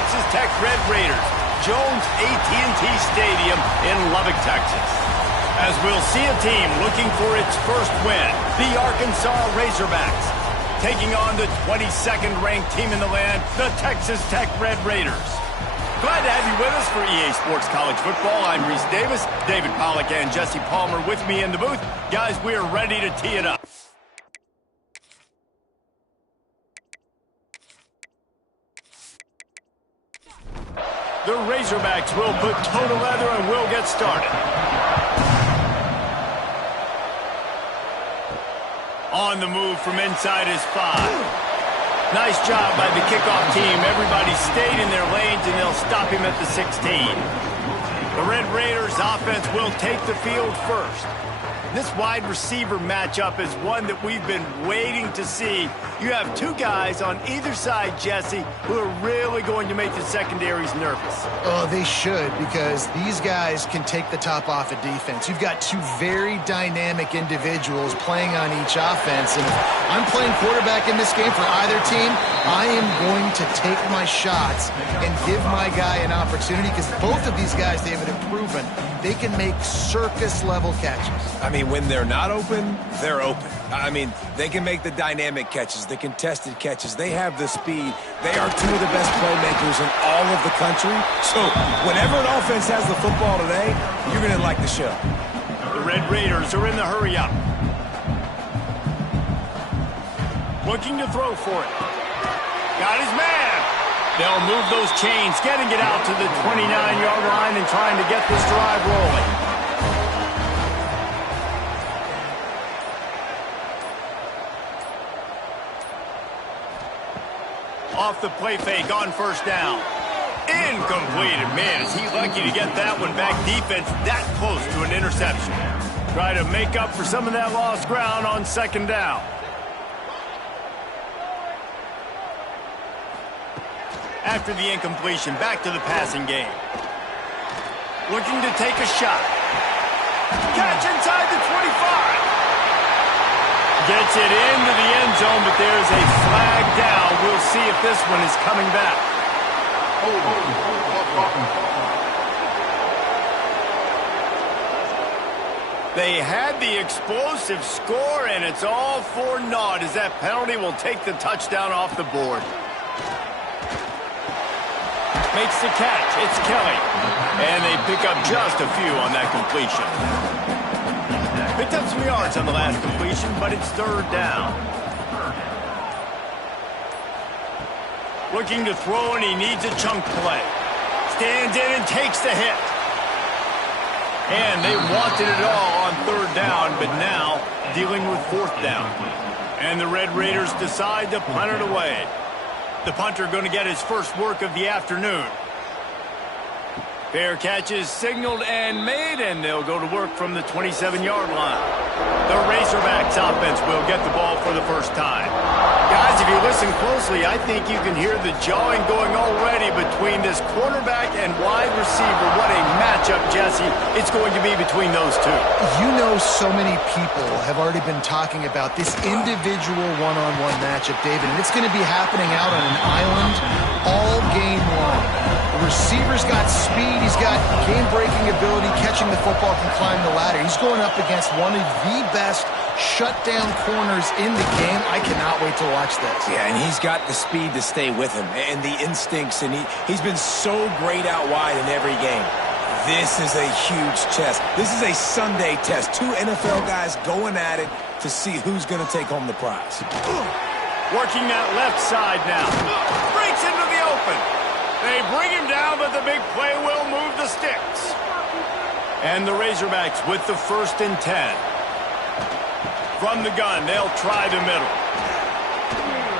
Texas Tech Red Raiders, Jones AT&T Stadium in Lubbock, Texas. As we'll see a team looking for its first win, the Arkansas Razorbacks, taking on the 22nd ranked team in the land, the Texas Tech Red Raiders. Glad to have you with us for EA Sports College Football. I'm Reese Davis, David Pollack and Jesse Palmer with me in the booth. Guys, we're ready to tee it up. The Razorbacks will put toe to leather and we'll get started. On the move from inside is 5. Nice job by the kickoff team. Everybody stayed in their lanes, and they'll stop him at the 16. The Red Raiders offense will take the field first. This wide receiver matchup is one that we've been waiting to see. You have two guys on either side, Jesse, who are really going to make the secondaries nervous. Oh, they should, because these guys can take the top off of defense. You've got two very dynamic individuals playing on each offense, and if I'm playing quarterback in this game for either team, I am going to take my shots and give my guy an opportunity, because both of these guys, David, have proven they can make circus-level catches. I mean, when they're not open, they're open. I mean, they can make the dynamic catches, the contested catches. They have the speed. They are two of the best playmakers in all of the country. So whenever an offense has the football today, you're going to like the show. The Red Raiders are in the hurry-up. Looking to throw for it. Got his man. They'll move those chains, getting it out to the 29-yard line and trying to get this drive rolling. Off the play fake on first down. Incomplete. Man, is he lucky to get that one back. Defense that close to an interception. Try to make up for some of that lost ground on second down. After the incompletion, back to the passing game. Looking to take a shot. Catch inside the 25. Gets it into the end zone, but there's a flag down. We'll see if this one is coming back. They had the explosive score, and it's all for naught as that penalty will take the touchdown off the board. Makes the catch. It's Kelly. And they pick up just a few on that completion. Picked up some yards on the last completion, but it's third down. Looking to throw, and he needs a chunk play. Stands in and takes the hit. And they wanted it all on third down, but now dealing with fourth down. And the Red Raiders decide to punt it away. The punter going to get his first work of the afternoon. Fair catch is signaled and made, and they'll go to work from the 27-yard line. The Razorbacks offense will get the ball for the first time. Guys, if you listen closely, I think you can hear the jawing going already between this quarterback and wide receiver. What a matchup, Jesse, it's going to be between those two. You know, so many people have already been talking about this individual one-on-one matchup, David, and it's going to be happening out on an island all game long. The receiver's got speed, he's got game-breaking ability, catching the football, can climb the ladder. He's going up against one of the best shutdown corners in the game. I cannot wait to watch this. Yeah, and he's got the speed to stay with him and the instincts, and he's been so great out wide in every game. This is a huge test. This is a Sunday test. Two NFL guys going at it to see who's going to take home the prize. Working that left side now. Breaks into the open. They bring him down, but the big play will move the sticks. And the Razorbacks with the 1st and 10. From the gun, they'll try the middle.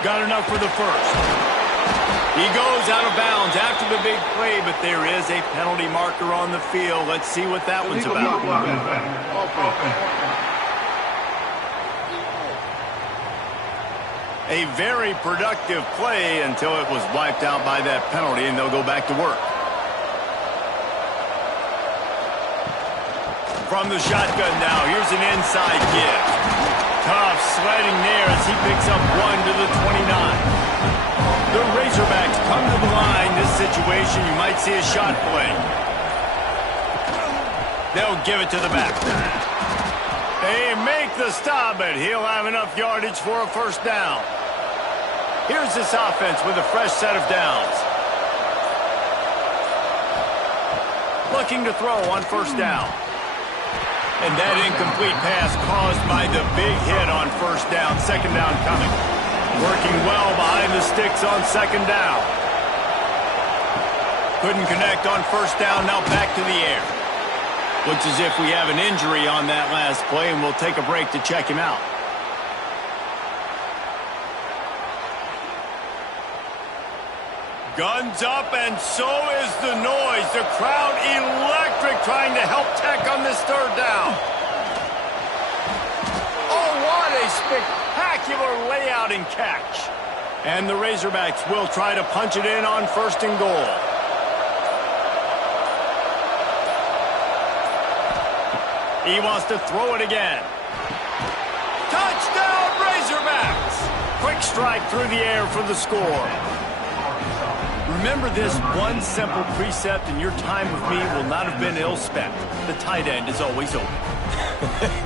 Got enough for the first. He goes out of bounds after the big play, but there is a penalty marker on the field. Let's see what that one's about. A very productive play until it was wiped out by that penalty, and they'll go back to work. From the shotgun now, here's an inside give. Tough sledding there as he picks up one to the 29. The Razorbacks come to the line. This situation, you might see a shot play. They'll give it to the back. They make the stop, but he'll have enough yardage for a first down. Here's this offense with a fresh set of downs. Looking to throw on first down. And that incomplete pass caused by the big hit on first down. Second down coming. Working well behind the sticks on second down. Couldn't connect on first down. Now back to the air. Looks as if we have an injury on that last play, and we'll take a break to check him out. Guns up, and so is the noise. The crowd electric, trying to help Tech on this third down. Oh, what a spectacular layout and catch. And the Razorbacks will try to punch it in on first and goal. He wants to throw it again. Touchdown, Razorbacks! Quick strike through the air for the score. Remember this one simple precept, and your time with me will not have been ill spent. The tight end is always open.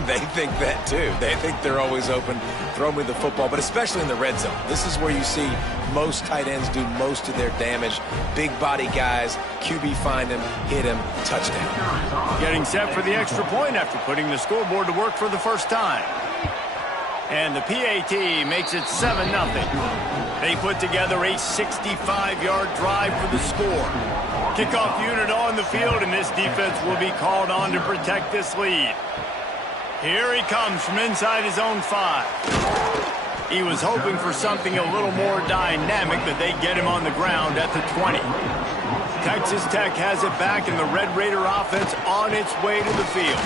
They think that, too. They think they're always open. Throw me the football, but especially in the red zone. This is where you see most tight ends do most of their damage. Big body guys, QB find him, hit him, touchdown. Getting set for the extra point after putting the scoreboard to work for the first time. And the PAT makes it 7-0. They put together a 65-yard drive for the score. Kickoff unit on the field, and this defense will be called on to protect this lead. Here he comes from inside his own 5. He was hoping for something a little more dynamic, but they get him on the ground at the 20. Texas Tech has it back, and the Red Raider offense on its way to the field.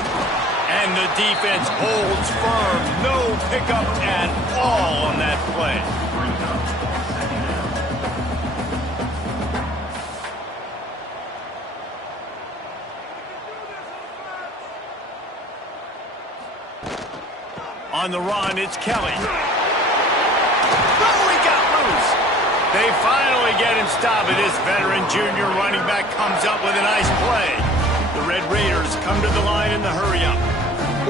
And the defense holds firm. No pickup at all on that play. On the run, it's Kelly. Oh, he got loose. They finally get him stopped. This veteran junior running back comes up with a nice play. The Red Raiders come to the line in the hurry-up.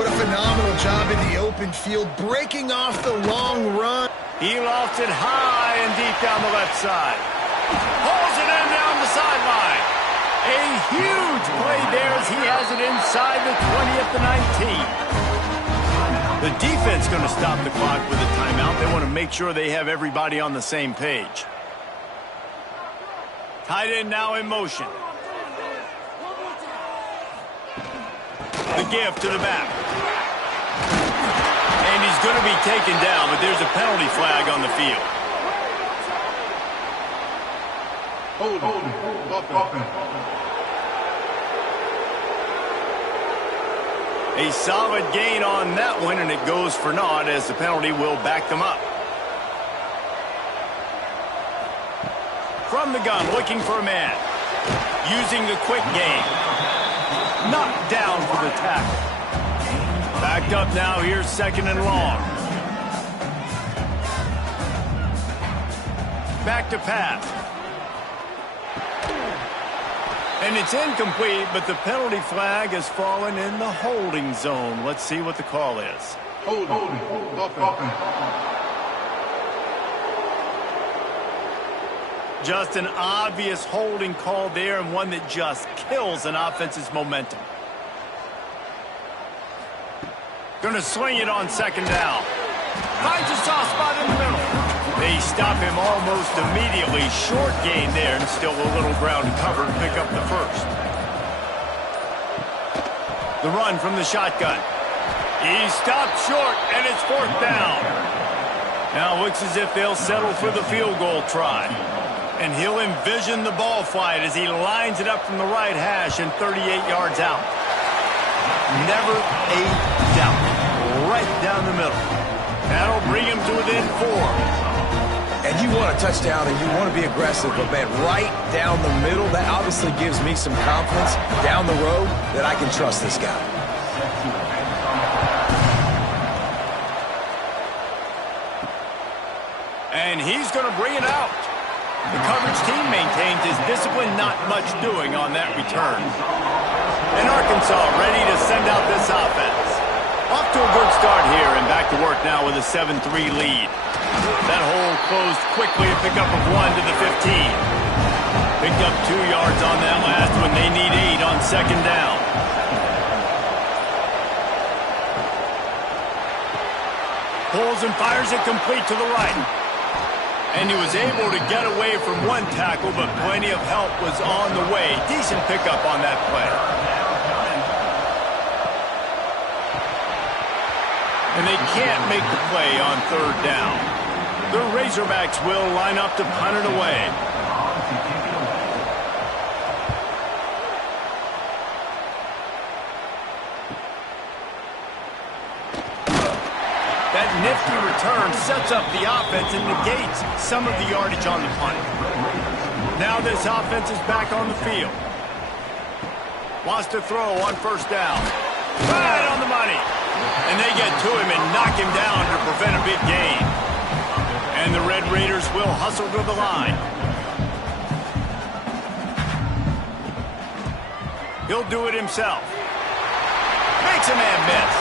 What a phenomenal job in the open field, breaking off the long run. He lofts it high and deep down the left side. Pulls it in down the sideline. A huge play there as he has it inside the 20 at the 19. The defense going to stop the clock with a timeout. They want to make sure they have everybody on the same page. Tight end now in motion. The give to the back. And he's going to be taken down, but there's a penalty flag on the field. A solid gain on that one, and it goes for naught as the penalty will back them up. From the gun, looking for a man. Using the quick game. Knocked down for the tackle. Backed up now, here's second and long. Back to pass. And it's incomplete, but the penalty flag has fallen in the holding zone. Let's see what the call is. Just an obvious holding call there, and one that just kills an offense's momentum. Gonna swing it on second down. Finds a soft spot in the middle. They stop him almost immediately. Short gain there, and still a little ground to cover to pick up the first. The run from the shotgun. He stopped short, and it's fourth down. Now looks as if they'll settle for the field goal try. And he'll envision the ball flight as he lines it up from the right hash and 38 yards out. Never a doubt. Right down the middle. That'll bring him to within 4. And you want a touchdown and you want to be aggressive, but man, right down the middle, that obviously gives me some confidence down the road that I can trust this guy. And he's going to bring it out. The coverage team maintains his discipline, not much doing on that return. And Arkansas ready to send out this offense. Off to a good start here and back to work now with a 7-3 lead. That hole closed quickly, a pickup of 1 to the 15. Picked up 2 yards on that last one. They need 8 on second down. Pulls and fires it complete to the right. And he was able to get away from one tackle, but plenty of help was on the way. Decent pickup on that play. And they can't make the play on third down. The Razorbacks will line up to punt it away. That nifty return sets up the offense and negates some of the yardage on the punt. Now this offense is back on the field. Wants to throw on first down. Right on the money. And they get to him and knock him down to prevent a big gain. And the Red Raiders will hustle to the line. He'll do it himself. Makes a man miss.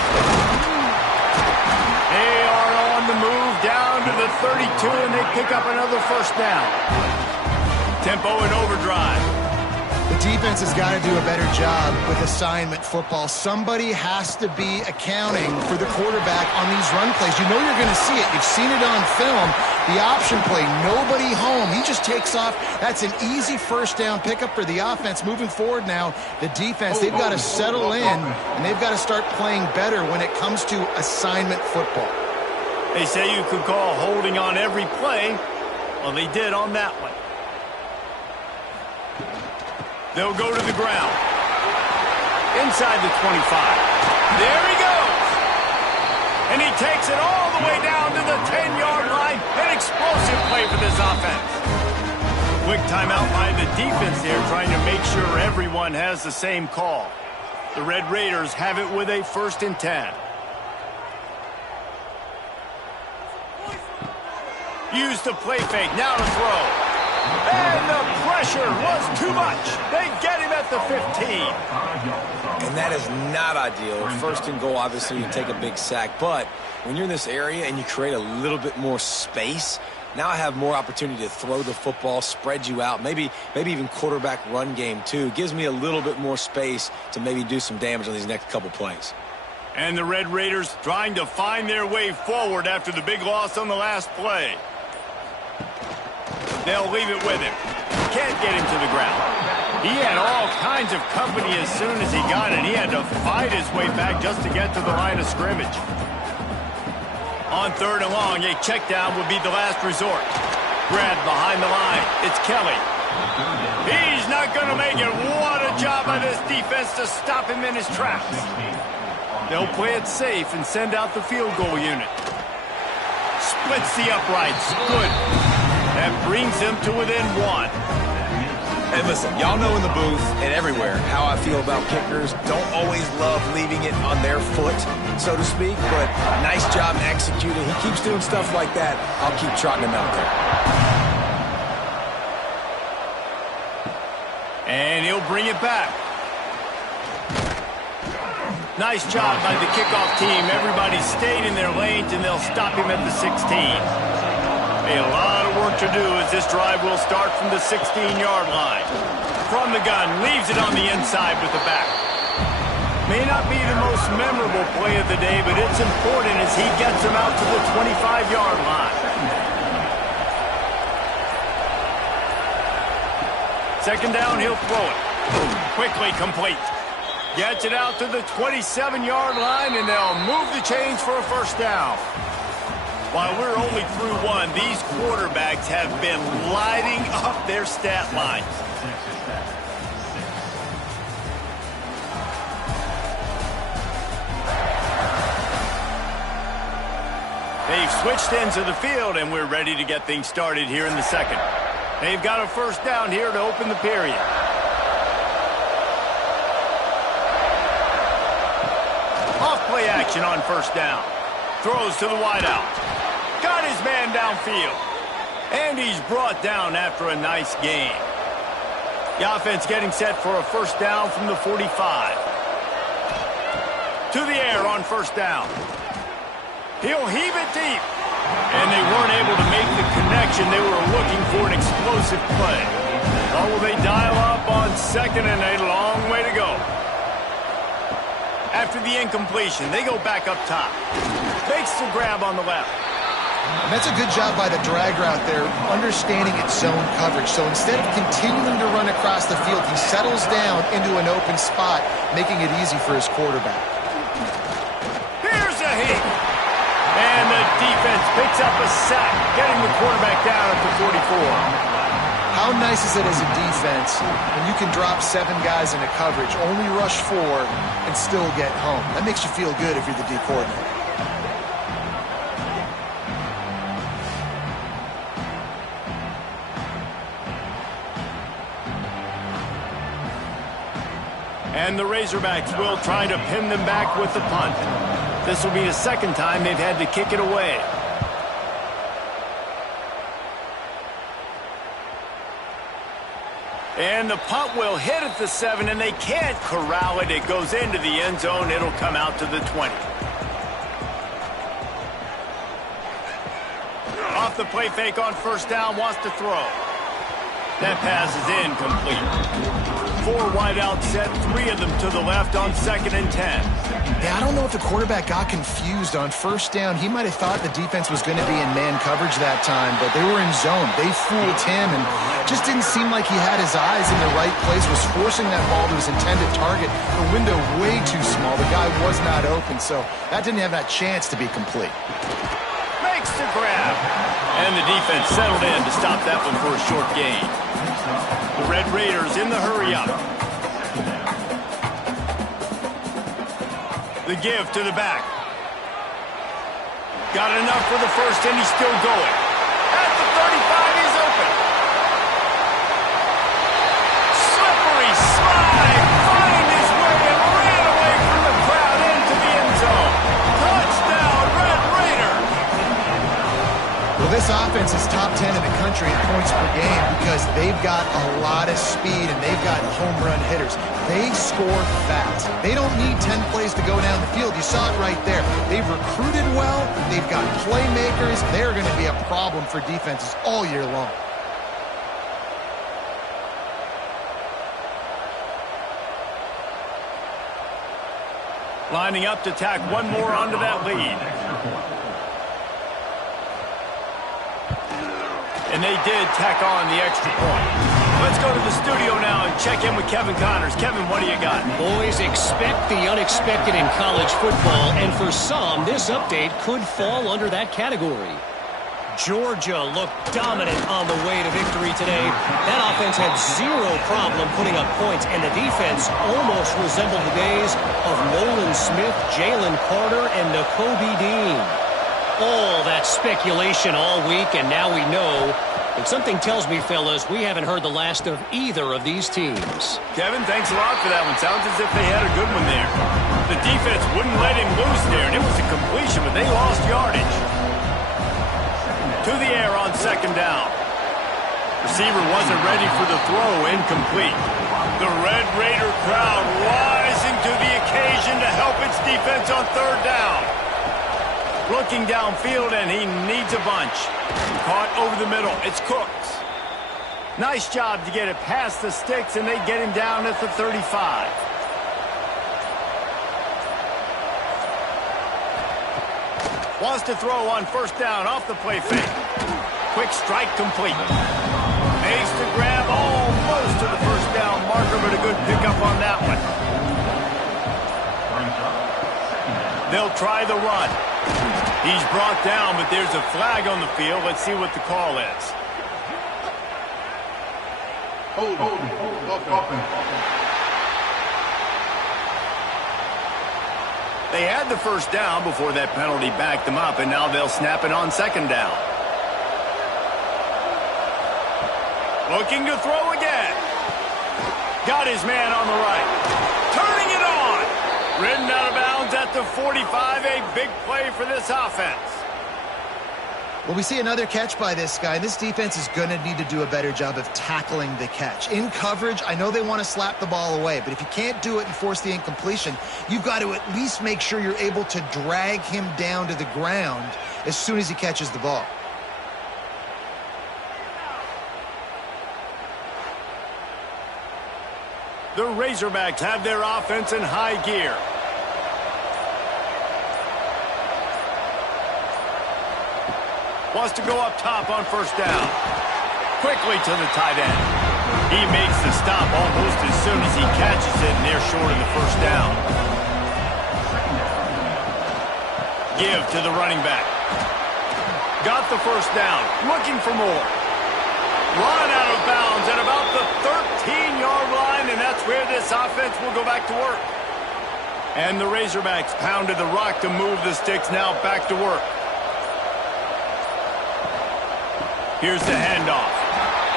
They are on the move down to the 32, and they pick up another first down. Tempo and overdrive. The defense has got to do a better job with assignment football. Somebody has to be accounting for the quarterback on these run plays. You know you're going to see it. You've seen it on film. The option play, nobody home. He just takes off. That's an easy first down pickup for the offense. Moving forward now, the defense, they've got to settle in, and they've got to start playing better when it comes to assignment football. They say you could call holding on every play. Well, they did on that one. They'll go to the ground. Inside the 25. There he goes. And he takes it all the way down to the 10-yard line. An explosive play for this offense. Quick timeout by the defense there, trying to make sure everyone has the same call. The Red Raiders have it with a 1st and 10. Use the play fake. Now to throw. And the pressure was too much. They get him at the 15. And that is not ideal. 1st and goal, obviously, you take a big sack. But when you're in this area and you create a little bit more space, now I have more opportunity to throw the football, spread you out, maybe even quarterback run game, too. Gives me a little bit more space to maybe do some damage on these next couple plays. And the Red Raiders trying to find their way forward after the big loss on the last play. They'll leave it with him. Can't get him to the ground. He had all kinds of company as soon as he got it. He had to fight his way back just to get to the line of scrimmage. On 3rd and long, a check down would be the last resort. Grabbed behind the line. It's Kelly. He's not going to make it. What a job by this defense to stop him in his tracks. They'll play it safe and send out the field goal unit. Splits the uprights. Good. That brings them to within 1. And listen, y'all know in the booth and everywhere how I feel about kickers. Don't always love leaving it on their foot, so to speak, but nice job executing. He keeps doing stuff like that. I'll keep trotting him out there. And he'll bring it back. Nice job by the kickoff team. Everybody stayed in their lanes, and they'll stop him at the 16. A lot of work to do as this drive will start from the 16-yard line. From the gun, leaves it on the inside with the back. May not be the most memorable play of the day, but it's important as he gets him out to the 25-yard line. 2nd down, he'll throw it. Quickly complete. Gets it out to the 27-yard line, and they'll move the chains for a first down. While we're only through 1, these quarterbacks have been lighting up their stat lines. They've switched ends of the field, and we're ready to get things started here in the 2nd. They've got a first down here to open the period. Off play action on first down. Throws to the wideout. Got his man downfield. And he's brought down after a nice gain. The offense getting set for a first down from the 45. To the air on first down. He'll heave it deep. And they weren't able to make the connection. They were looking for an explosive play. Or will they dial up on second and a long way to go? After the incompletion, they go back up top. Makes the grab on the left. And that's a good job by the drag route there, understanding its zone coverage. So instead of continuing to run across the field, he settles down into an open spot, making it easy for his quarterback. Here's a hit. And the defense picks up a sack, getting the quarterback down at the 44. How nice is it as a defense when you can drop 7 guys into coverage, only rush 4, and still get home? That makes you feel good if you're the D coordinator. And the Razorbacks will try to pin them back with the punt. This will be the second time they've had to kick it away. And the punt will hit at the 7, and they can't corral it. It goes into the end zone. It'll come out to the 20. Off the play fake on first down, wants to throw. That pass is incomplete. 4 wide out set, 3 of them to the left on second and 10. Yeah, I don't know if the quarterback got confused on first down. He might have thought the defense was going to be in man coverage that time, but they were in zone. They fooled him, and just didn't seem like he had his eyes in the right place, was forcing that ball to his intended target. The window way too small. The guy was not open, so that didn't have that chance to be complete. Makes the grab. And the defense settled in to stop that one for a short gain. The Red Raiders in the hurry-up. The give to the back. Got enough for the first, and he's still going. At the 35, he's open. Slippery slide. Find his way and ran away from the crowd into the end zone. Touchdown, Red Raiders. Well, this offense is top 10 in the country in points per game because they've got a lot of speed and they've got home run hitters. They score fast. They don't need 10 plays to go down the field. You saw it right there. They've recruited well. They've got playmakers. They're going to be a problem for defenses all year long. Lining up to tack one more onto that lead. And they did tack on the extra point. Let's go to the studio now and check in with Kevin Connors. Kevin, what do you got? Boys, expect the unexpected in college football, and for some, this update could fall under that category. Georgia looked dominant on the way to victory today. That offense had zero problem putting up points, and the defense almost resembled the days of Nolan Smith, Jalen Carter, and Nakobe Dean. All that speculation all week, and now we know. But something tells me, fellas, we haven't heard the last of either of these teams. Kevin, thanks a lot for that one. Sounds as if they had a good one there. The defense wouldn't let him loose there, and it was a completion, but they lost yardage. To the air on second down. Receiver wasn't ready for the throw, incomplete. The Red Raider crowd rising to the occasion to help its defense on third down. Looking downfield, and he needs a bunch. Caught over the middle. It's Cooks. Nice job to get it past the sticks, and they get him down at the 35. Wants to throw on first down off the play fake. Quick strike complete. Makes the grab almost to the first down marker, but a good pickup on that one. They'll try the run. He's brought down, but there's a flag on the field. Let's see what the call is. Hold on. They had the first down before that penalty backed them up, and now they'll snap it on second down. Looking to throw again. Got his man on the right. Turning it on. Ridden out of bounds at the 45. A big play for this offense. Well, we see another catch by this guy. This defense is going to need to do a better job of tackling the catch. In coverage, I know they want to slap the ball away, but if you can't do it and force the incompletion, you've got to at least make sure you're able to drag him down to the ground as soon as he catches the ball. The Razorbacks have their offense in high gear. Wants to go up top on first down. Quickly to the tight end. He makes the stop almost as soon as he catches it, and they're short of the first down. Give to the running back. Got the first down. Looking for more. Run out of bounds at about the 13-yard line, and that's where this offense will go back to work. And the Razorbacks pounded the rock to move the sticks, now back to work. Here's the handoff.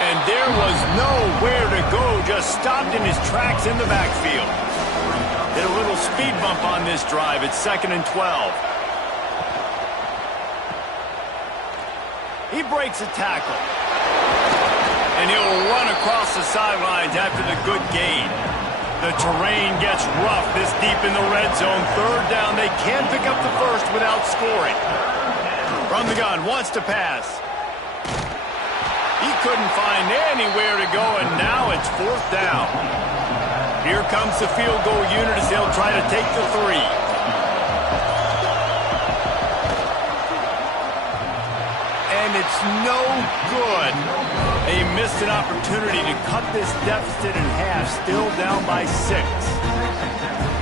And there was nowhere to go, just stopped in his tracks in the backfield. Hit a little speed bump on this drive. It's 2nd and 12. He breaks a tackle. And he'll run across the sidelines after the good gain. The terrain gets rough this deep in the red zone. 3rd down, they can pick up the first without scoring. From the gun, wants to pass. He couldn't find anywhere to go, and now it's 4th down. Here comes the field goal unit as they'll try to take the 3. And it's no good. They missed an opportunity to cut this deficit in half, still down by 6.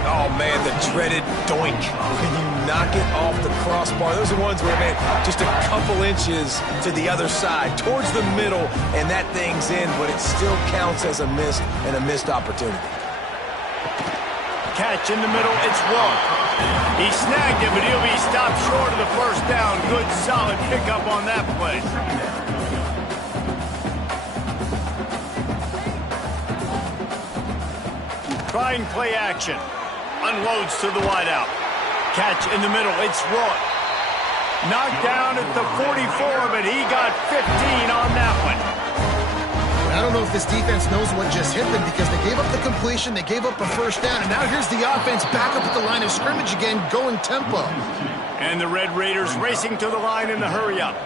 Oh, man, the dreaded doink. When you knock it off the crossbar, those are ones where, man, just a couple inches to the other side, towards the middle, and that thing's in, but it still counts as a miss and a missed opportunity. Catch in the middle, it's Rowe. He snagged it, but he'll be stopped short of the first down. Good, solid pickup on that play. Trying play action. Unloads to the wideout. Catch in the middle. It's Roy. Knocked down at the 44, but he got 15 on that one. I don't know if this defense knows what just hit them because they gave up the completion, they gave up a first down, and now here's the offense back up at the line of scrimmage again, going tempo. And the Red Raiders racing to the line in the hurry-up.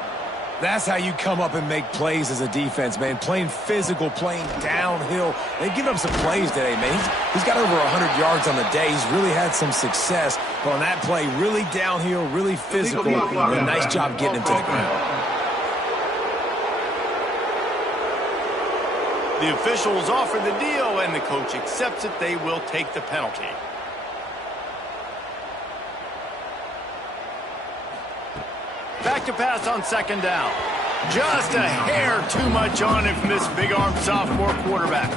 That's how you come up and make plays as a defense, man. Playing physical, playing downhill. They've given up some plays today, man. He's got over 100 yards on the day. He's really had some success. But on that play, really downhill, really physical. And a nice job getting him to the ground. The officials offer the deal, and the coach accepts it. They will take the penalty. Back to pass on 2nd down. Just a hair too much on it from this big-armed sophomore quarterback.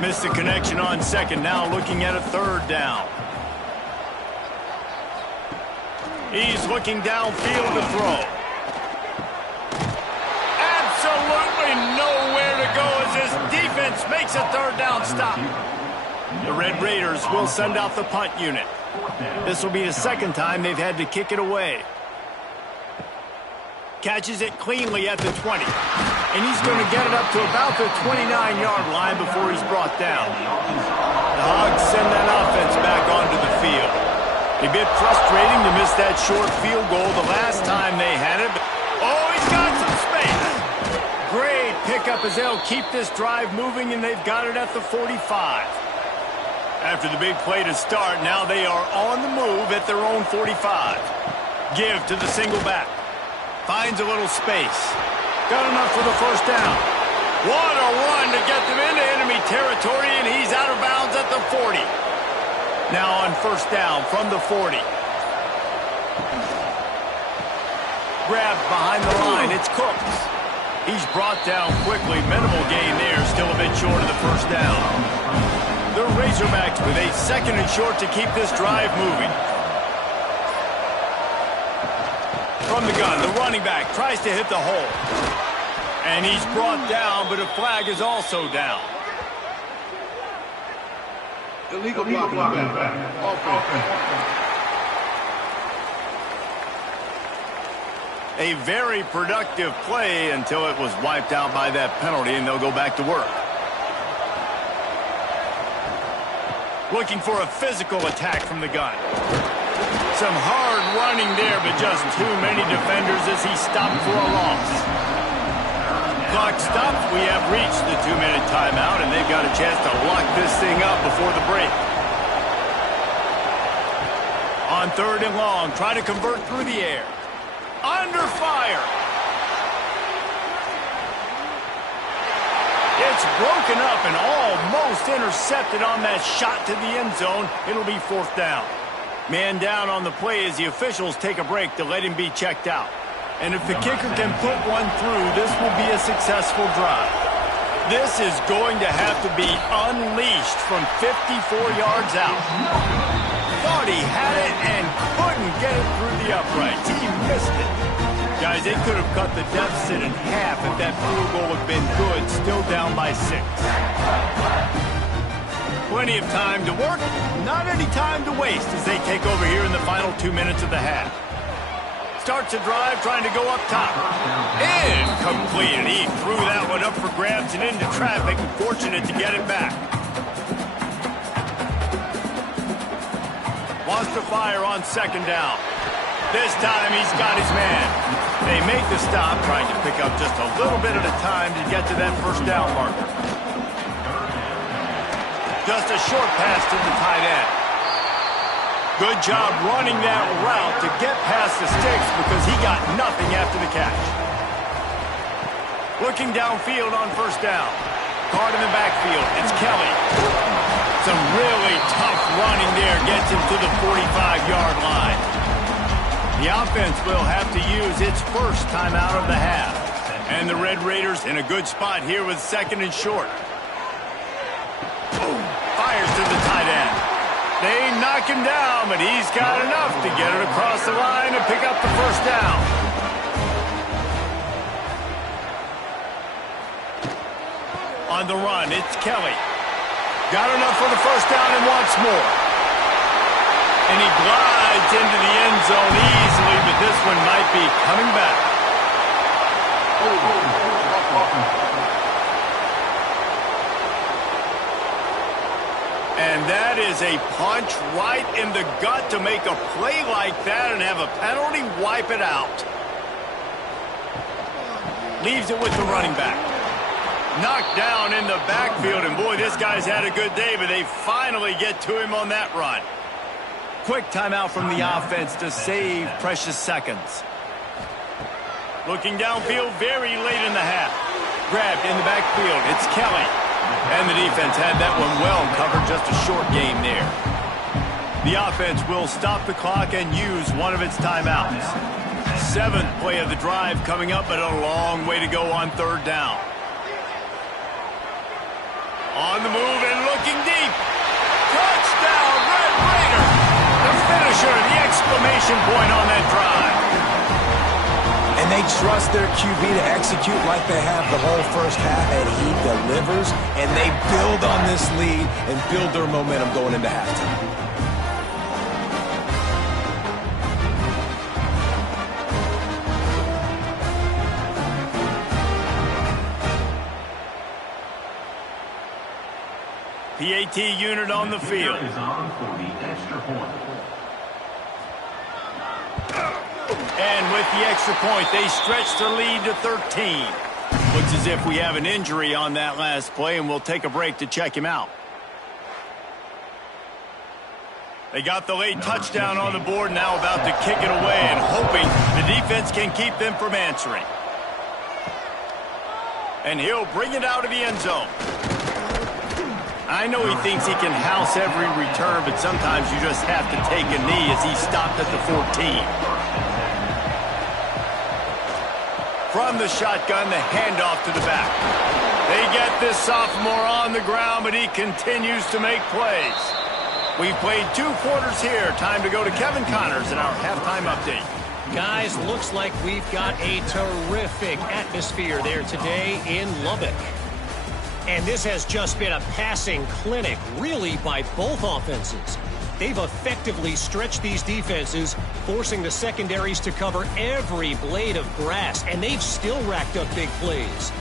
Missed the connection on 2nd, now looking at a 3rd down. He's looking downfield to throw. Absolutely nowhere to go as this defense makes a 3rd down stop. The Red Raiders will send out the punt unit. This will be the 2nd time they've had to kick it away. Catches it cleanly at the 20. And he's going to get it up to about the 29-yard line before he's brought down. The Hogs send that offense back onto the field. A bit frustrating to miss that short field goal the last time they had it. Oh, he's got some space. Great pickup as they'll keep this drive moving, and they've got it at the 45. After the big play to start, now they are on the move at their own 45. Give to the single back. Finds a little space. Got enough for the first down. What a run to get them into enemy territory, and he's out of bounds at the 40. Now on first down from the 40. Grabbed behind the line. It's Cooks. He's brought down quickly. Minimal gain there. Still a bit short of the first down. The Razorbacks with a 2nd and short to keep this drive moving. From the gun, the running back tries to hit the hole. And he's brought down, but a flag is also down. Illegal blocking back. Offense. A very productive play until it was wiped out by that penalty, and they'll go back to work. Looking for a physical attack from the gun. Some hard running there, but just too many defenders as he stopped for a loss. Clock stops. We have reached the 2-minute timeout, and they've got a chance to lock this thing up before the break. On 3rd and long, try to convert through the air. Under fire. It's broken up and almost intercepted on that shot to the end zone. It'll be 4th down. Man down on the play as the officials take a break to let him be checked out. And if the kicker can put one through, this will be a successful drive. This is going to have to be unleashed from 54 yards out. Thought he had it and couldn't get it through the uprights. He missed it. Guys, they could have cut the deficit in half if that field goal had been good, still down by 6. Plenty of time to work, not any time to waste as they take over here in the final 2 minutes of the half. Starts a drive trying to go up top. Incomplete, and he threw that one up for grabs and into traffic, and fortunate to get it back. Wants to fire on 2nd down. This time he's got his man. They make the stop, trying to pick up just a little bit at a time to get to that 1st down marker. Just a short pass to the tight end. Good job running that route to get past the sticks because he got nothing after the catch. Looking downfield on 1st down. Caught in the backfield. It's Kelly. Some really tough running there gets him to the 45-yard line. The offense will have to use its 1st timeout of the half. And the Red Raiders in a good spot here with 2nd and short. Fires to the tight end. They knock him down, but he's got enough to get it across the line and pick up the 1st down. On the run, it's Kelly. Got enough for the 1st down and wants more. And he glides into the end zone easily, but this one might be coming back. And that is a punch right in the gut to make a play like that and have a penalty wipe it out. Leaves it with the running back. Knocked down in the backfield, and boy, this guy's had a good day, but they finally get to him on that run. Quick timeout from the offense to save precious seconds. Looking downfield very late in the half. Grabbed in the backfield. It's Kelly. And the defense had that one well covered, just a short game there. The offense will stop the clock and use one of its timeouts. 7th play of the drive coming up, but a long way to go on 3rd down. On the move and looking deep. Touchdown, Red Raider! The finisher, the exclamation point on that drive. And they trust their QB to execute like they have the whole 1st half, and he delivers, and they build on this lead and build their momentum going into halftime. PAT unit on the field. And with the extra point, they stretch their lead to 13. Looks as if we have an injury on that last play, and we'll take a break to check him out. They got the late touchdown on the board, now about to kick it away and hoping the defense can keep them from answering. And he'll bring it out of the end zone. I know he thinks he can house every return, but sometimes you just have to take a knee as he stopped at the 14. From the shotgun, the handoff to the back. They get this sophomore on the ground, but he continues to make plays. We've played 2 quarters here. Time to go to Kevin Connors in our halftime update. Guys, looks like we've got a terrific atmosphere there today in Lubbock. And this has just been a passing clinic, really, by both offenses. They've effectively stretched these defenses, forcing the secondaries to cover every blade of grass, and they've still racked up big plays.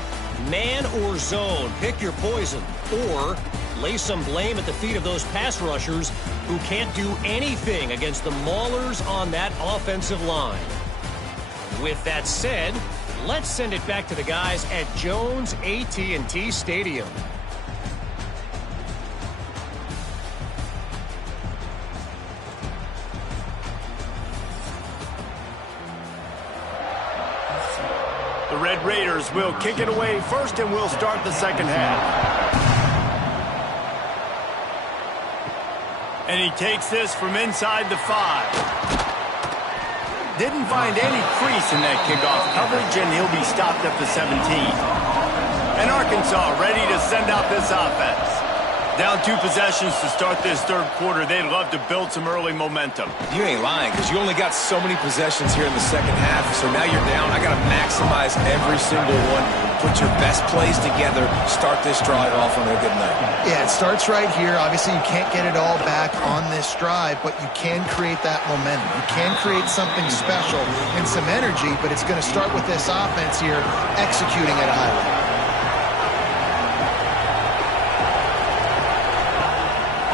Man or zone, pick your poison, or lay some blame at the feet of those pass rushers who can't do anything against the maulers on that offensive line. With that said, let's send it back to the guys at Jones AT&T Stadium. The Red Raiders will kick it away first, and we'll start the second half. And he takes this from inside the 5. Didn't find any crease in that kickoff coverage, and he'll be stopped at the 17. And Arkansas ready to send out this offense. Down 2 possessions to start this third quarter. They'd love to build some early momentum. You ain't lying, because you only got so many possessions here in the second half, so now you're down. I got to maximize every single one. Put your best plays together. Start this drive off on a good night. Yeah, it starts right here. Obviously, you can't get it all back on this drive, but you can create that momentum. You can create something special and some energy, but it's going to start with this offense here executing at a high level.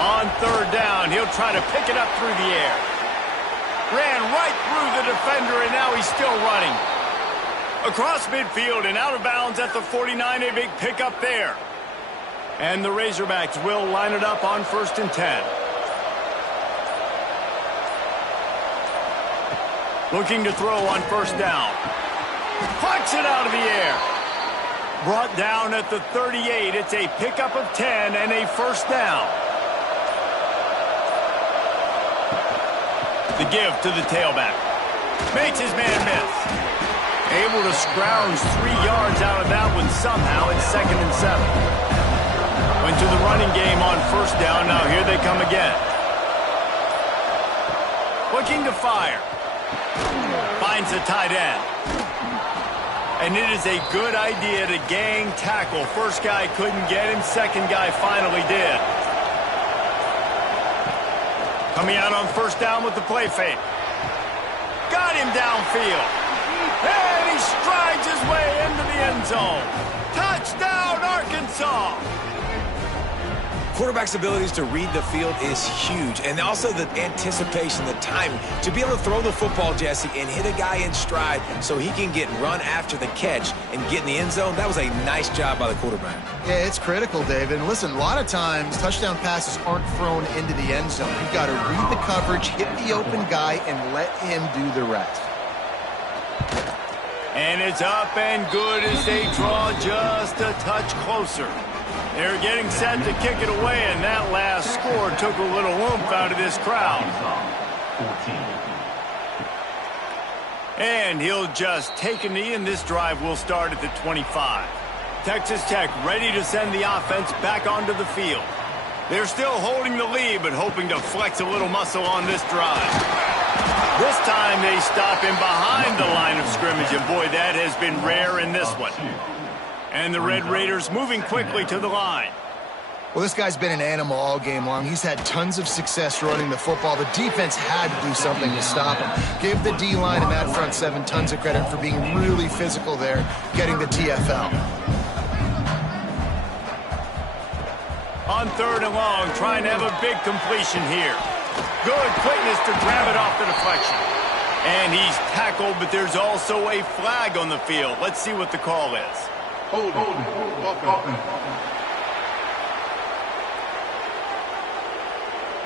On third down, he'll try to pick it up through the air. Ran right through the defender, and now he's still running. Across midfield and out of bounds at the 49, a big pickup there. And the Razorbacks will line it up on 1st and 10. Looking to throw on 1st down. Plucks it out of the air. Brought down at the 38. It's a pickup of 10 and a 1st down. The give to the tailback. Makes his man miss. Able to scrounge 3 yards out of that one somehow. It's 2nd and 7. Went to the running game on 1st down. Now here they come again. Looking to fire. Finds the tight end. And it is a good idea to gang tackle. First guy couldn't get him. Second guy finally did. Coming out on 1st down with the play fake. Got him downfield. And he strides his way into the end zone. Touchdown, Arkansas! Quarterback's abilities to read the field is huge. And also the anticipation, the timing. To be able to throw the football, Jesse, and hit a guy in stride so he can get run after the catch and get in the end zone, that was a nice job by the quarterback. Yeah, it's critical, David. And listen, a lot of times touchdown passes aren't thrown into the end zone. You've got to read the coverage, hit the open guy, and let him do the rest. And it's up and good as they draw just a touch closer. They're getting set to kick it away, and that last score took a little oomph out of this crowd. And he'll just take a knee, and this drive will start at the 25. Texas Tech ready to send the offense back onto the field. They're still holding the lead, but hoping to flex a little muscle on this drive. This time they stop him behind the line of scrimmage, and boy, that has been rare in this one. And the Red Raiders moving quickly to the line. Well, this guy's been an animal all game long. He's had tons of success running the football. The defense had to do something to stop him. Give the D-line and that front 7 tons of credit for being really physical there, getting the TFL. On 3rd and long, trying to have a big completion here. Good quickness to grab it off the deflection. And he's tackled, but there's also a flag on the field. Let's see what the call is. Hold it.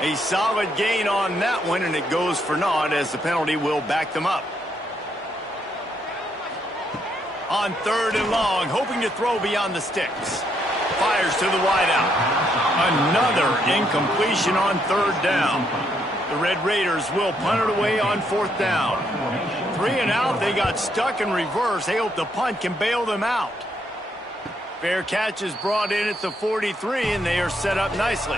A solid gain on that one, and it goes for naught as the penalty will back them up. On 3rd and long, hoping to throw beyond the sticks. Fires to the wideout. Another incompletion on 3rd down. The Red Raiders will punt it away on 4th down. 3 and out, they got stuck in reverse. They hope the punt can bail them out. Fair catch is brought in at the 43, and they are set up nicely.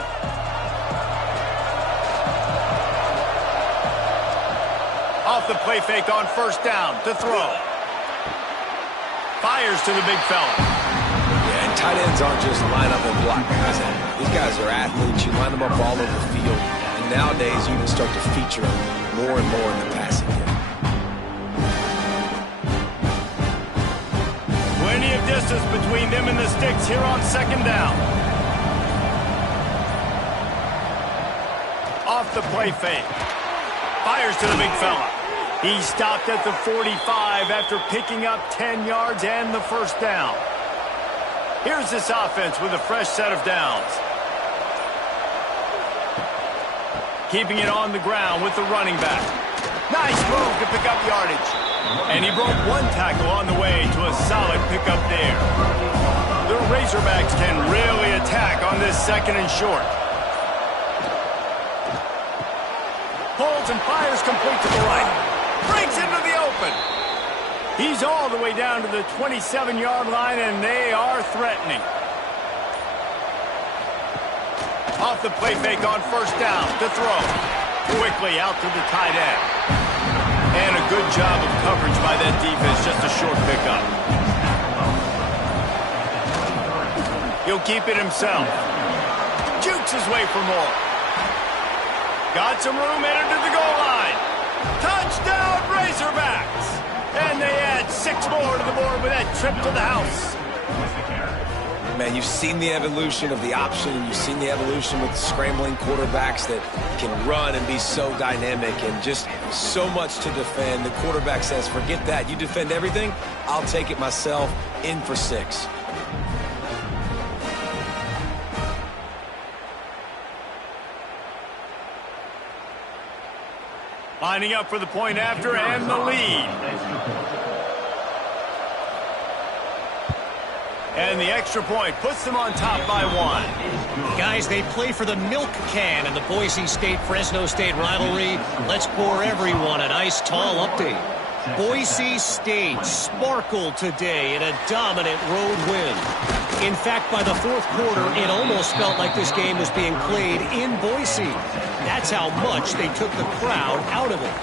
Off the play fake on 1st down to throw. Fires to the big fella. Yeah, and tight ends aren't just line up and block guys. These guys are athletes. You line them up all over the field, and And nowadays, you can start to feature them more and more in the passing game. Plenty of distance between them and the sticks here on second down. Off the play fake. Fires to the big fella. He stopped at the 45 after picking up 10 yards and the first down. Here's this offense with a fresh set of downs. Keeping it on the ground with the running back. Nice move to pick up yardage. And he broke one tackle on the way to a solid pickup there. The Razorbacks can really attack on this second and short. Pulls and fires complete to the right. Breaks into the open. He's all the way down to the 27-yard line, and they are threatening. Off the play fake on first down to throw. Quickly out to the tight end. And a good job of coverage by that defense, just a short pickup. He'll keep it himself. Jukes his way for more. Got some room, headed to the goal line. Touchdown, Razorbacks! And they add 6 more to the board with that trip to the house. Man, you've seen the evolution of the option, and you've seen the evolution with scrambling quarterbacks that can run and be so dynamic and just so much to defend. The quarterback says, forget that. You defend everything, I'll take it myself. In for 6. Lining up for the point after and the lead. And the extra point puts them on top by 1. Guys, they play for the milk can in the Boise State-Fresno State rivalry. Let's pour everyone a nice tall update. Boise State sparkled today in a dominant road win. In fact, by the fourth quarter, it almost felt like this game was being played in Boise. That's how much they took the crowd out of it.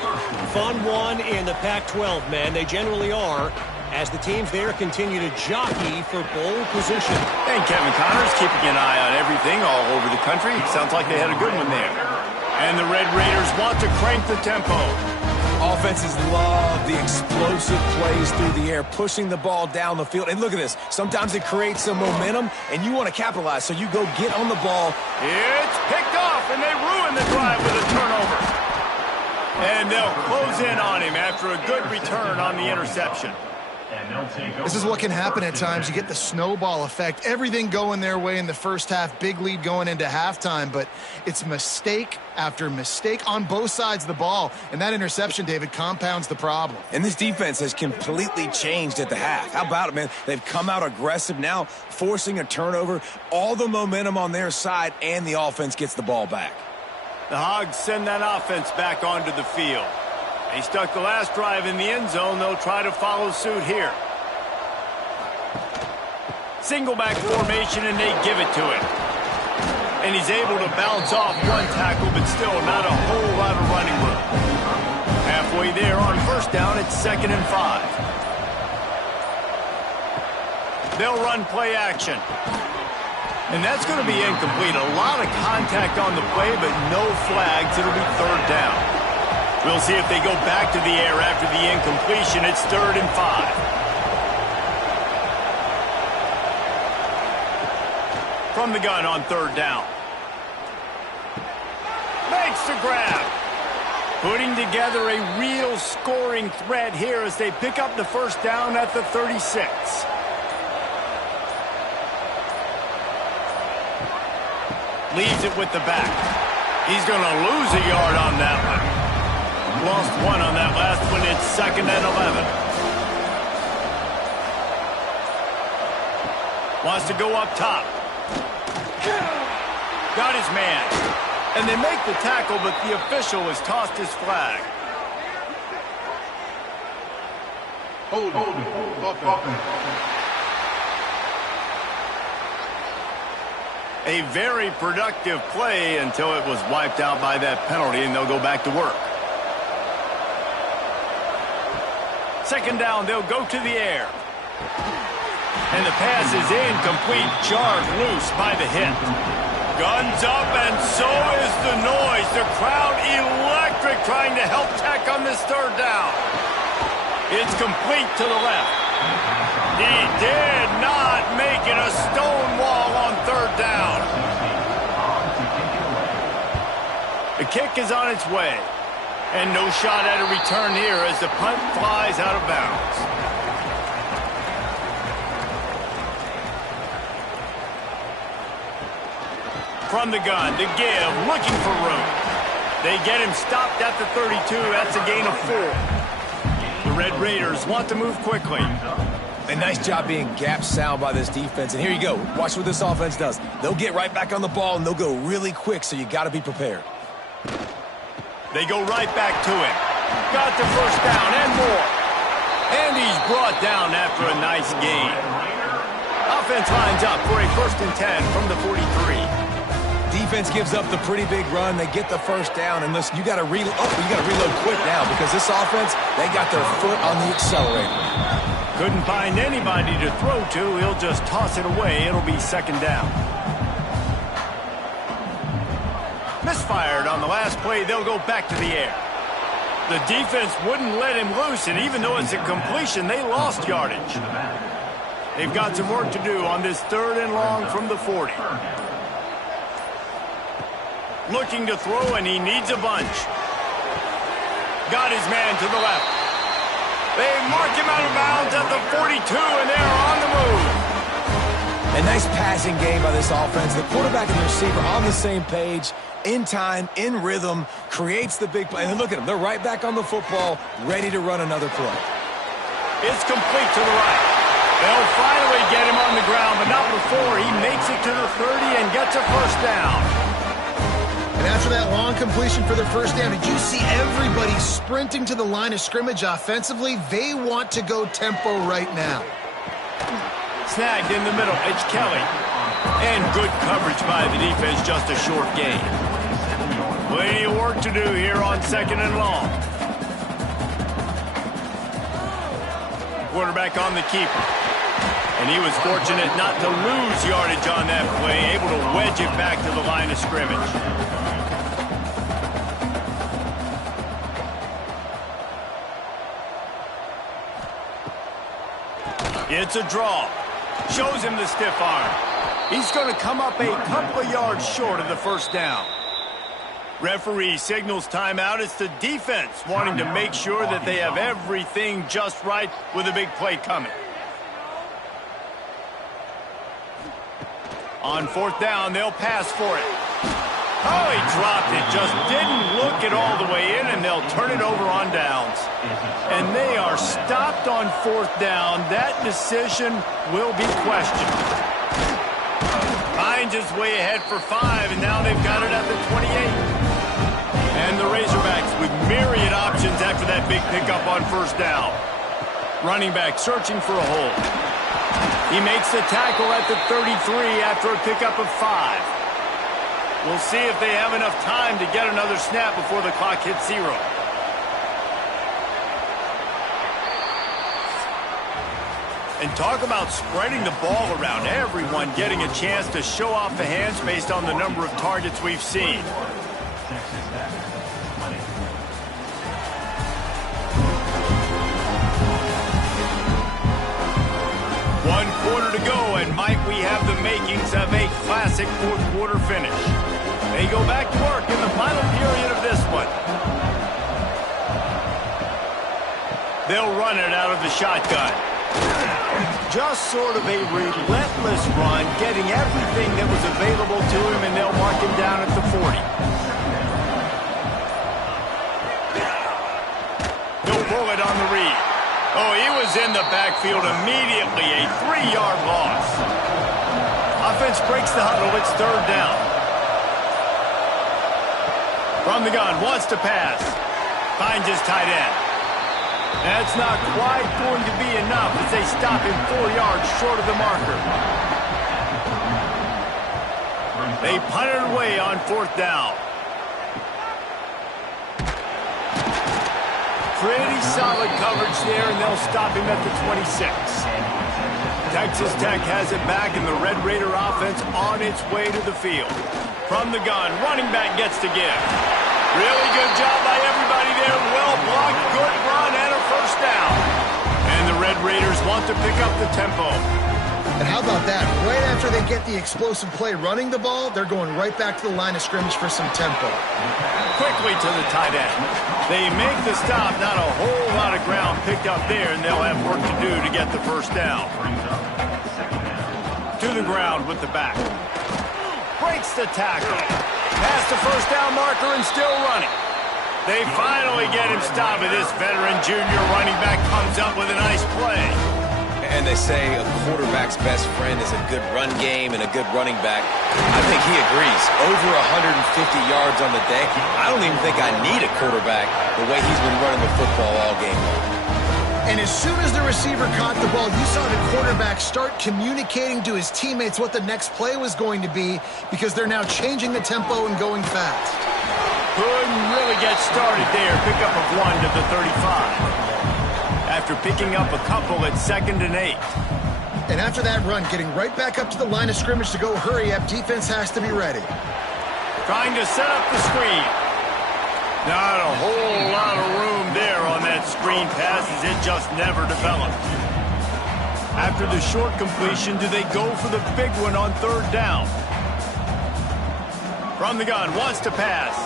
Fun one in the Pac-12, man. They generally are, as the teams there continue to jockey for bowl position. And Kevin Connors keeping an eye on everything all over the country. Sounds like they had a good one there. And the Red Raiders want to crank the tempo. Offenses love the explosive plays through the air, pushing the ball down the field. And look at this. Sometimes it creates some momentum, and you want to capitalize, so you go get on the ball. It's picked off, and they ruin the drive with a turnover. And they'll close in on him after a good return on the interception. This is what can happen at times. You get the snowball effect. Everything going their way in the first half. Big lead going into halftime. But it's mistake after mistake on both sides of the ball. And that interception, David, compounds the problem. And this defense has completely changed at the half. How about it, man? They've come out aggressive now, forcing a turnover. All the momentum on their side, and the offense gets the ball back. The Hogs send that offense back onto the field. They stuck the last drive in the end zone. They'll try to follow suit here. Single back formation, and they give it to him. And he's able to bounce off one tackle, but still not a whole lot of running room. Halfway there on first down, it's 2nd and 5. They'll run play action. And that's going to be incomplete. A lot of contact on the play, but no flags. It'll be 3rd down. We'll see if they go back to the air after the incompletion. It's 3rd and 5. From the gun on 3rd down. Makes the grab. Putting together a real scoring threat here as they pick up the first down at the 36. Leaves it with the back. He's going to lose a yard on that one. Lost 1 on that last one. It's 2nd and 11. Wants to go up top. Got his man. And they make the tackle, but the official has tossed his flag. Hold it. A very productive play until it was wiped out by that penalty, and they'll go back to work. 2nd down, they'll go to the air. And the pass is incomplete, jarred loose by the hit. Guns up, and so is the noise. The crowd electric, trying to help Tech on this third down. It's complete to the left. He did not make it. A stone wall on third down. The kick is on its way. And no shot at a return here as the punt flies out of bounds. From the gun, the give, looking for room. They get him stopped at the 32. That's a gain of 4. The Red Raiders want to move quickly. A nice job being gap sound by this defense. And here you go. Watch what this offense does. They'll get right back on the ball, and they'll go really quick, so you got to be prepared. They go right back to him. Got the first down and more. And he's brought down after a nice gain. Offense lines up for a 1st and 10 from the 43. Defense gives up the pretty big run. They get the first down. And listen, you got to reload quick now because this offense, they got their foot on the accelerator. Couldn't find anybody to throw to. He'll just toss it away. It'll be 2nd down. Misfired on the last play. They'll go back to the air. The defense wouldn't let him loose, and even though it's a completion, they lost yardage. They've got some work to do on this 3rd and long from the 40. Looking to throw, and he needs a bunch. Got his man to the left. They mark him out of bounds at the 42, and they're on the move. A nice passing game by this offense. The quarterback and the receiver on the same page, in time, in rhythm, creates the big play. And look at them. They're right back on the football, ready to run another play. It's complete to the right. They'll finally get him on the ground, but not before he makes it to the 30 and gets a first down. And after that long completion for their first down, did you see everybody sprinting to the line of scrimmage offensively? They want to go tempo right now. Snagged in the middle. It's Kelly. And good coverage by the defense, just a short gain. Plenty of work to do here on 2nd and long. Quarterback on the keeper. And he was fortunate not to lose yardage on that play, able to wedge it back to the line of scrimmage. It's a draw. Shows him the stiff arm. He's going to come up a couple of yards short of the first down. Referee signals timeout. It's the defense wanting to make sure that they have everything just right with a big play coming. On 4th down, they'll pass for it. Oh, he dropped it. Just didn't look it all the way in, and they'll turn it over on downs. And they are stopped on 4th down. That decision will be questioned. Finds his way ahead for 5, and now they've got it at the 28. And the Razorbacks with myriad options after that big pickup on 1st down. Running back searching for a hole. He makes the tackle at the 33 after a pickup of 5. We'll see if they have enough time to get another snap before the clock hits 0. And talk about spreading the ball around. Everyone getting a chance to show off the hands based on the number of targets we've seen. One quarter to go, and might we have the makings of a classic 4th quarter finish. They go back to work in the final period of this one. They'll run it out of the shotgun. Just sort of a relentless run, getting everything that was available to him, and they'll mark him down at the 40. No bullet on the read. Oh, he was in the backfield immediately, a 3-yard loss. Offense breaks the huddle, it's 3rd down. From the gun, wants to pass. Finds his tight end. That's not quite going to be enough as they stop him 4 yards short of the marker. They punt it away on 4th down. Pretty solid coverage there, and they'll stop him at the 26. Texas Tech has it back, and the Red Raider offense on its way to the field. From the gun, running back gets to give. Really good job by everybody there. Well blocked, good run, and a first down. And the Red Raiders want to pick up the tempo. And how about that? Right after they get the explosive play running the ball, they're going right back to the line of scrimmage for some tempo. Quickly to the tight end. They make the stop. Not a whole lot of ground picked up there, and they'll have work to do to get the first down. To the ground with the back. Breaks the tackle. Past the first down marker and still running. They finally get him stopped, and this veteran junior running back comes up with a nice play. And they say a quarterback's best friend is a good run game and a good running back. I think he agrees. Over 150 yards on the day. I don't even think I need a quarterback the way he's been running the football all game long. And as soon as the receiver caught the ball, you saw the quarterback start communicating to his teammates what the next play was going to be because they're now changing the tempo and going fast. Couldn't really get started there. Pickup of 1 to the 35. After picking up a couple at 2nd and 8. And after that run, getting right back up to the line of scrimmage to go hurry up, defense has to be ready. Trying to set up the screen. Not a whole lot of room there on that screen pass as it just never developed. After the short completion, do they go for the big one on 3rd down? From the gun, wants to pass.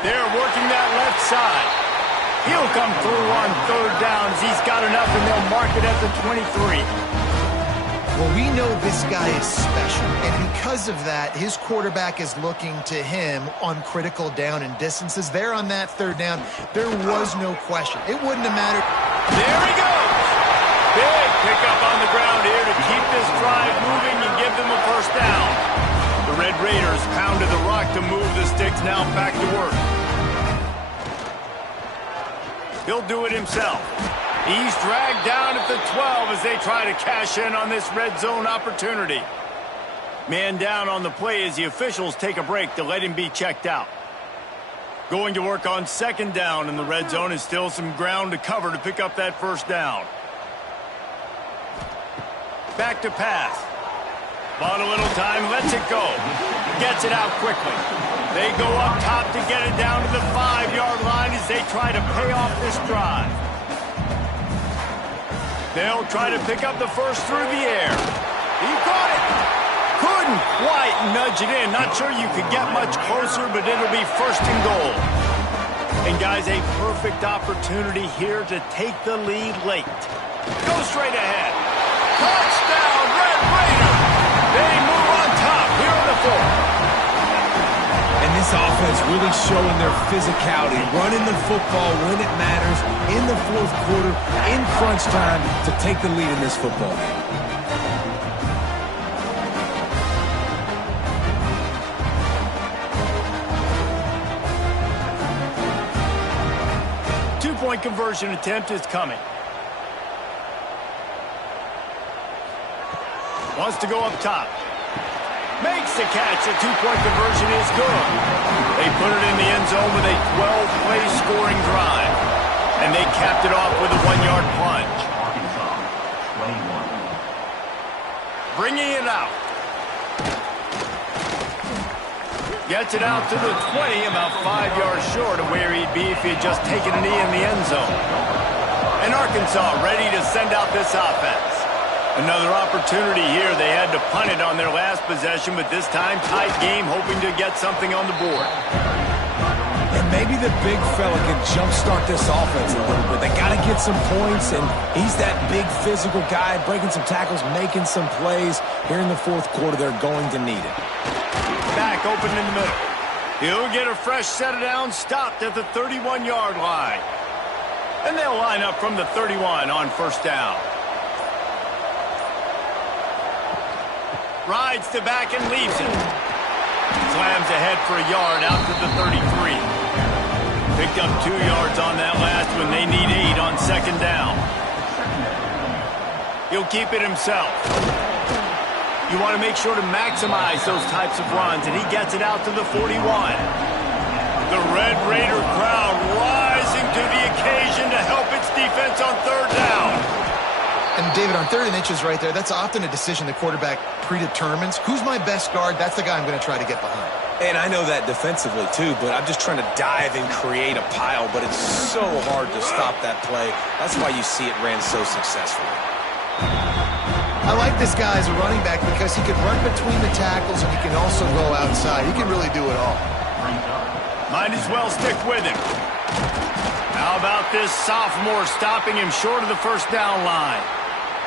They're working that left side. He'll come through on 3rd down as he's got enough, and they'll mark it at the 23. Well, we know this guy is special, and because of that, his quarterback is looking to him on critical down and distances. There on that 3rd down, there was no question. It wouldn't have mattered. There he goes. Big pickup on the ground here to keep this drive moving and give them a first down. The Red Raiders pounded the rock to move the sticks, now back to work. He'll do it himself. He's dragged down at the 12 as they try to cash in on this red zone opportunity. Man down on the play as the officials take a break to let him be checked out. Going to work on 2nd down in the red zone is still some ground to cover to pick up that first down. Back to pass. Bought a little time, lets it go. Gets it out quickly. They go up top to get it down to the 5-yard line as they try to pay off this drive. They'll try to pick up the first through the air. He caught it. Couldn't quite nudge it in. Not sure you could get much closer, but it'll be 1st and goal. And guys, a perfect opportunity here to take the lead late. Go straight ahead. Touchdown, Red Raider. They move on top here in the 4th. And this offense really showing their physicality, running the football when it matters, in the 4th quarter, in crunch time, to take the lead in this football game. Two-point conversion attempt is coming. Wants to go up top. Makes the catch. The 2-point conversion is good. They put it in the end zone with a 12-play scoring drive. And they capped it off with a 1-yard plunge. Bringing it out. Gets it out to the 20, about 5 yards short of where he'd be if he had just taken a knee in the end zone. And Arkansas ready to send out this offense. Another opportunity here. They had to punt it on their last possession, but this time tight game, hoping to get something on the board. And maybe the big fella can jumpstart this offense a little bit. They got to get some points, and he's that big physical guy, breaking some tackles, making some plays. Here in the 4th quarter, they're going to need it. Back open in the middle. He'll get a fresh set of downs, stopped at the 31-yard line. And they'll line up from the 31 on 1st down. Rides the back and leaves it. Slams ahead for a yard out to the 33. Picked up 2 yards on that last one. They need 8 on 2nd down. He'll keep it himself. You want to make sure to maximize those types of runs, and he gets it out to the 41. The Red Raider crowd rising to the occasion to help its defense on 3rd down. And, David, on 3rd and inches right there, that's often a decision the quarterback predetermines. Who's my best guard? That's the guy I'm going to try to get behind. And I know that defensively, too, but I'm just trying to dive and create a pile, but it's so hard to stop that play. That's why you see it ran so successfully. I like this guy as a running back because he can run between the tackles and he can also go outside. He can really do it all. Might as well stick with him. How about this sophomore stopping him short of the first down line?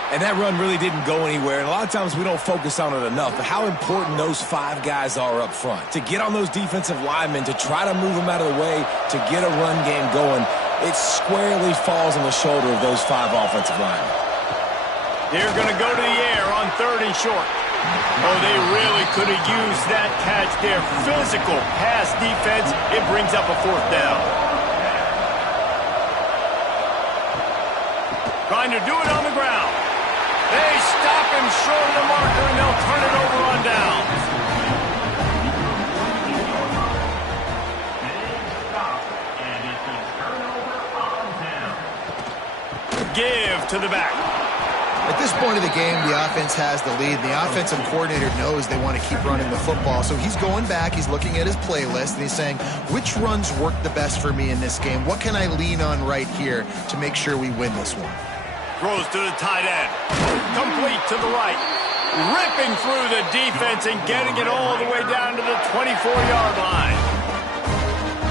And that run really didn't go anywhere, and a lot of times we don't focus on it enough, but how important those 5 guys are up front. To get on those defensive linemen, to try to move them out of the way, to get a run game going, it squarely falls on the shoulder of those 5 offensive linemen. They're going to go to the air on 3rd and short. Oh, they really could have used that catch there. Physical pass defense. It brings up a 4th down. Trying to do it on the ground. They stop him short of the marker, and they'll turn it over on downs. Give to the back. At this point of the game, the offense has the lead. The offensive coordinator knows they want to keep running the football. So he's going back, he's looking at his playlist, and he's saying, which runs work the best for me in this game? What can I lean on right here to make sure we win this one? Throws to the tight end. Complete to the right. Ripping through the defense and getting it all the way down to the 24-yard line.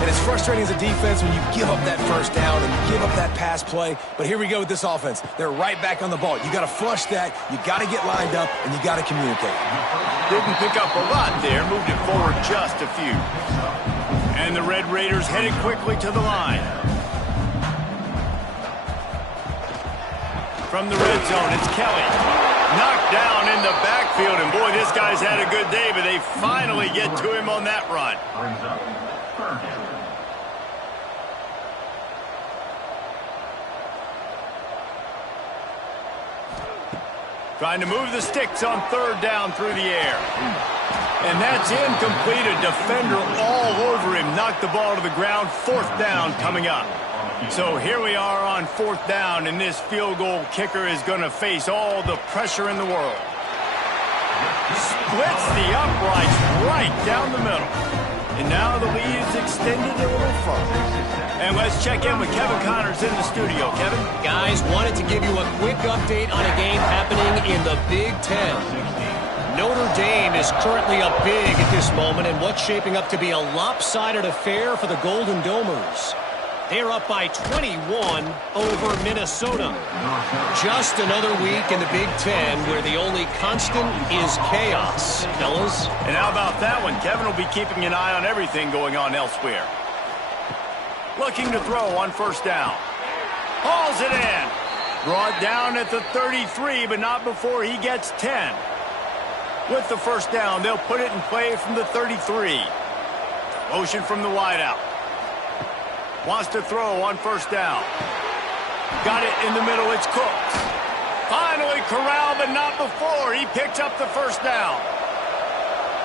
And it's frustrating as a defense when you give up that first down and you give up that pass play. But here we go with this offense. They're right back on the ball. You got to flush that. You got to get lined up, and you got to communicate. Didn't pick up a lot there. Moved it forward just a few. And the Red Raiders headed quickly to the line. From the red zone, it's Kelly. Knocked down in the backfield, and boy, this guy's had a good day, but they finally get to him on that run. Trying to move the sticks on 3rd down through the air. And that's incomplete. A defender all over him. Knocked the ball to the ground. 4th down coming up. So here we are on 4th down, and this field goal kicker is going to face all the pressure in the world. Splits the uprights right down the middle. And now the lead is extended a little further. And let's check in with Kevin Connors in the studio. Kevin? Guys, wanted to give you a quick update on a game happening in the Big Ten. Notre Dame is currently up big at this moment in what's shaping up to be a lopsided affair for the Golden Domers. They're up by 21 over Minnesota. Just another week in the Big Ten where the only constant is chaos, fellas. And how about that one? Kevin will be keeping an eye on everything going on elsewhere. Looking to throw on 1st down. Hauls it in. Brought down at the 33, but not before he gets 10. With the 1st down, they'll put it in play from the 33. Motion from the wideout. Wants to throw on 1st down. Got it in the middle. It's Cooks. Finally corralled, but not before. He picks up the 1st down.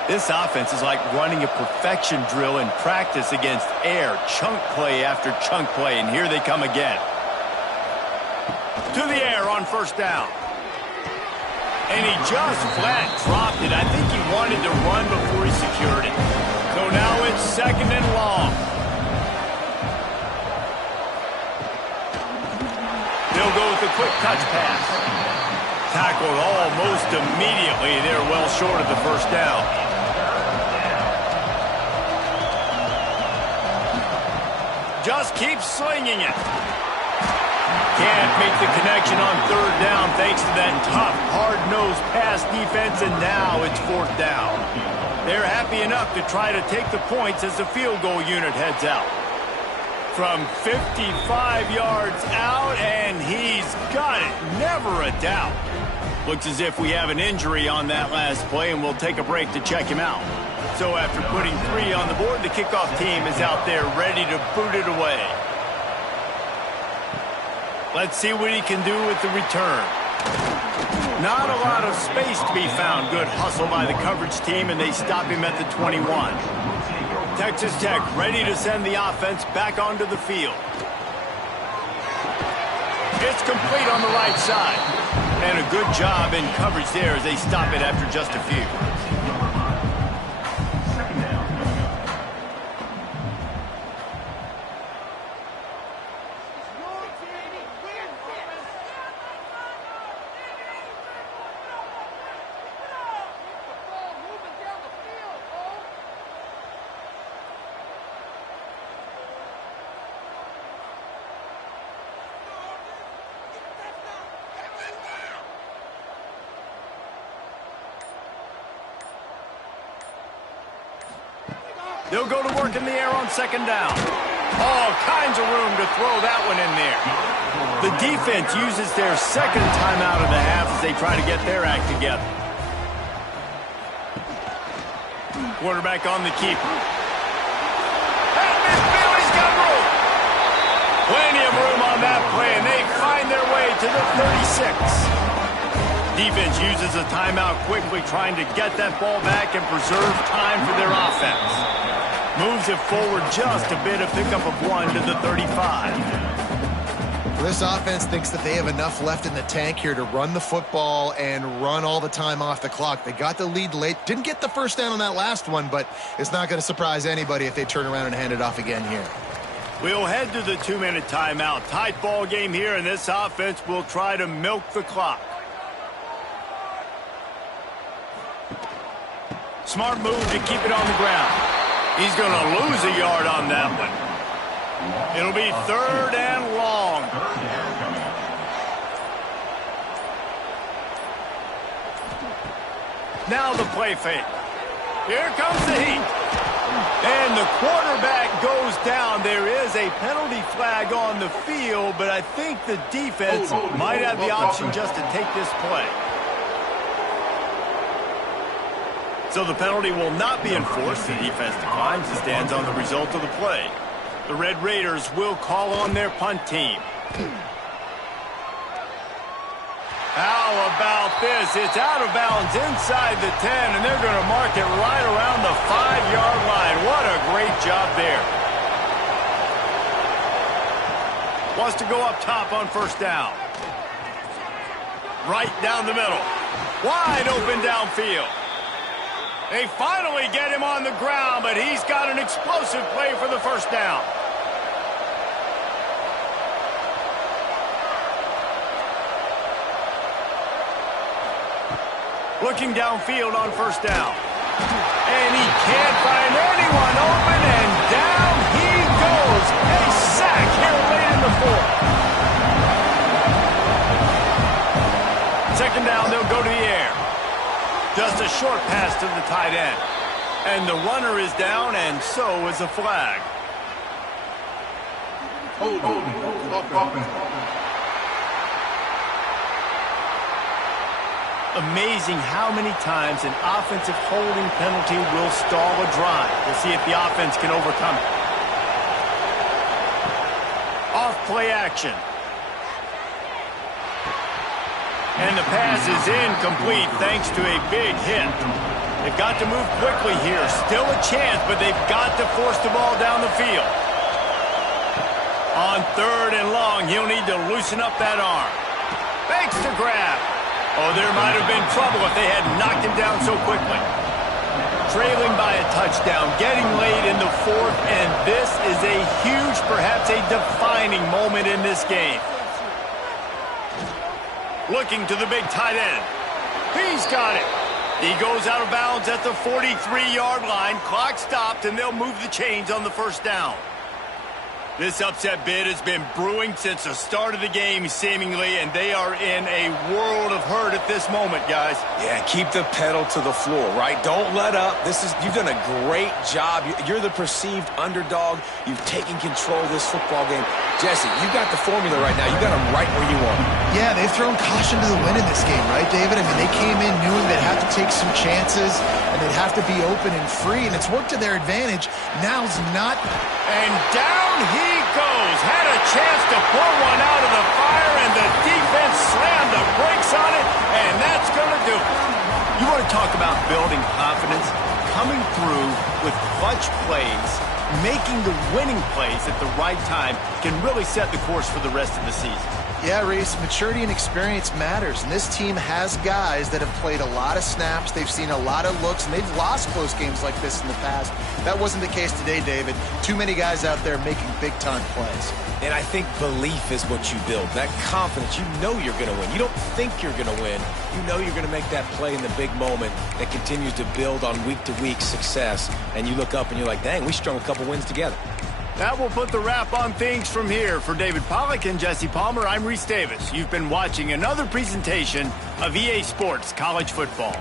This offense is like running a perfection drill in practice against air. Chunk play after chunk play, and here they come again. To the air on 1st down. And he just flat dropped it. I think he wanted to run before he secured it. So now it's 2nd and long. They'll go with a quick touch pass. Tackled almost immediately. They're well short of the 1st down. Just keeps slinging it. Can't make the connection on 3rd down thanks to that tough, hard-nosed pass defense, and now it's 4th down. They're happy enough to try to take the points as the field goal unit heads out. From 55 yards out, and he's got it. Never a doubt. Looks as if we have an injury on that last play, and we'll take a break to check him out. So after putting 3 on the board, the kickoff team is out there ready to boot it away. Let's see what he can do with the return. Not a lot of space to be found. Good hustle by the coverage team, and they stop him at the 21. Texas Tech ready to send the offense back onto the field. It's complete on the right side. And a good job in coverage there as they stop it after just a few. They'll go to work in the air on second down. All kinds of room to throw that one in there. The defense uses their second timeout of the half as they try to get their act together. Quarterback on the keeper. At midfield, he's got room. Plenty of room on that play, and they find their way to the 36. Defense uses a timeout quickly, trying to get that ball back and preserve time for their offense. Moves it forward just a bit, a pickup of 1 to the 35. This offense thinks that they have enough left in the tank here to run the football and run all the time off the clock. They got the lead late. Didn't get the first down on that last one, but it's not going to surprise anybody if they turn around and hand it off again here. We'll head to the 2-minute timeout. Tight ball game here, and this offense will try to milk the clock. Smart move to keep it on the ground. He's going to lose a yard on that one. It'll be 3rd and long. Now the play fake. Here comes the heat. And the quarterback goes down. There is a penalty flag on the field, but I think the defense might have the option just to take this play. So the penalty will not be enforced. The defense declines and stands on the result of the play. The Red Raiders will call on their punt team. How about this? It's out of bounds inside the 10, and they're going to mark it right around the 5-yard line. What a great job there. Wants to go up top on first down. Right down the middle. Wide open downfield. They finally get him on the ground, but he's got an explosive play for the first down. Looking downfield on first down. And he can't find anyone open, and down he goes. A sack here late in the 4th. Second down, they'll go to the air. Just a short pass to the tight end. And the runner is down, and so is a flag. Amazing how many times an offensive holding penalty will stall a drive to see if the offense can overcome it. Off play action. And the pass is incomplete thanks to a big hit. They've got to move quickly here. Still a chance, but they've got to force the ball down the field. On 3rd and long, he'll need to loosen up that arm. Fakes to grab. Oh, there might have been trouble if they had knocked him down so quickly. Trailing by a touchdown, getting late in the 4th, and this is a huge, perhaps a defining moment in this game. Looking to the big tight end. He's got it. He goes out of bounds at the 43-yard line. Clock stopped, and they'll move the chains on the first down. This upset bid has been brewing since the start of the game, seemingly, and they are in a world of hurt at this moment, guys. Yeah, keep the pedal to the floor, right? Don't let up. You've done a great job. You're the perceived underdog. You've taken control of this football game. Jesse, you got the formula right now. You got them right where you want them. Yeah, they've thrown caution to the wind in this game, right, David? I mean, they came in knowing they'd have to take some chances, and they'd have to be open and free, and it's worked to their advantage. Now's not. And down he goes. Had a chance to pull one out of the fire, and the defense slammed the brakes on it, and that's going to do it. You want to talk about building confidence? Coming through with clutch plays, making the winning plays at the right time can really set the course for the rest of the season. Yeah, Reese, maturity and experience matters, and this team has guys that have played a lot of snaps. They've seen a lot of looks, and they've lost close games like this in the past. That wasn't the case today, David. Too many guys out there making big-time plays. And I think belief is what you build, that confidence. You know you're going to win. You don't think you're going to win. You know you're going to make that play in the big moment that continues to build on week-to-week success. And you look up and you're like, dang, we strung a couple wins together. That will put the wrap on things from here. For David Pollack and Jesse Palmer, I'm Reese Davis. You've been watching another presentation of EA Sports College Football.